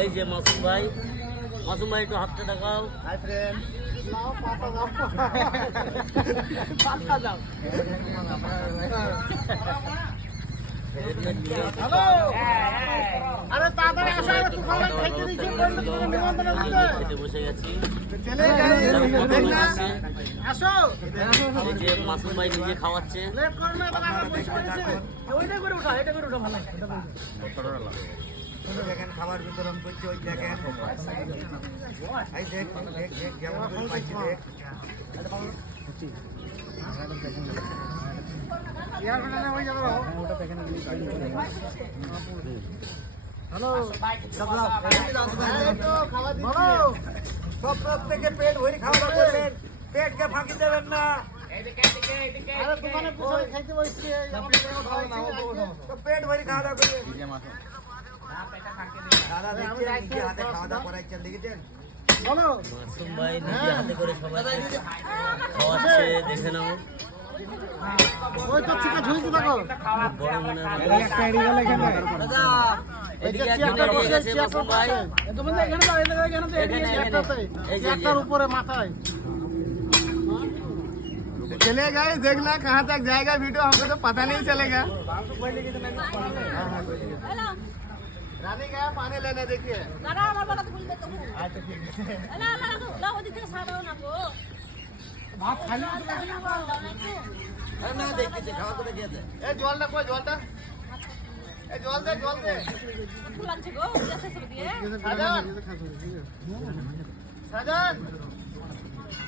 এই যে মাসুম ভাই একটু হাতটা দেখাও। হাই ফ্রেন্ড, নাও পাতা দাও, পাতা দাও। হ্যালো, আরে তাড়াতাড়ি আসো, একটু খাবার খাইতে দিচ্ছি, নিমন্ত্রণ আছে। খেতে বসে গেছি। চলে যাই, আসো। এই যে মাসুম ভাই নিজে খাওয়াচ্ছে। লেট করো না, তাড়াতাড়ি বসে পড়েছে। ওইটা করে উঠা, এটা করে উঠা, ভালো দেখেন খাবার বিতরণ করছে, ওই দেখেন এই দেখ দেখ দেখ যেমন করে পাচ্ছি দেখ। হ্যালো, সব প্রত্যেকে পেট ভরি খাওয়া দাওয়া করবেন, পেটকে ফাঁকি দেবেন না। আরে দোকানে বসে খাইতে বসছি, তো পেট ভরি খাওয়া দাওয়া করবেন। দাদা দেখছেন নিজে হাতে খাওয়া দাওয়া করাচ্ছেন, দেখেছেন? বলো। মাসুম ভাই নিজে হাতে করে সবাইকে খাওয়াচ্ছে, দেখে নাও। ওই তো চিকা ঝুলতে থাকো। বড় মনে হয় এই যে এদিকে একজন চেয়ারটা এগিয়ে বসে, গেছে চেয়ারটা মাসুম ভাই। বসে। তুমি তো এখানে দাও, এখানে তো এই এখানে, চেয়ারটাতে। এই যে, চেয়ারটার উপরে মাথায়। चले गए, देखना कहाँ तक जाएगा वीडियो, हमको तो पता नहीं चलेगा। रानी गया पानी लेने, देखिए। দাদা আমার বলা তো ভুলবে তো না না না ওদিক থেকে সাদাও না গো ভাত খালি আরে না দেখতেছে, খাওয়া তো দেখে আছে। এই জলটা কই, জলটা? এই জল দে, জল দে। ফুল আনছে গো গ্যাসে সব দিয়ে সাজান, সাজান,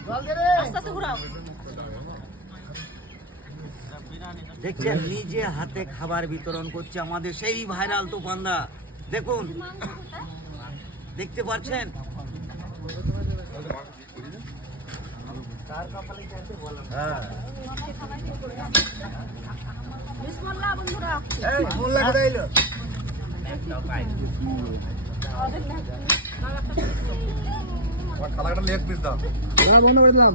জল দে রে। আস্তে আস্তে ঘুরাও দেখছেন নিজে হাতে খাবার বিতরণ করছে আমাদের সেই ভাইরাল তুফানদা। দেখুন, দেখতে পাচ্ছেন? হ্যাঁ, বিসমিল্লাহ বন্ধুরা এই মোল্লা কোথায় এলো? খাবারটা লেগ পিস দাও, বন্ধ করে দিলাম।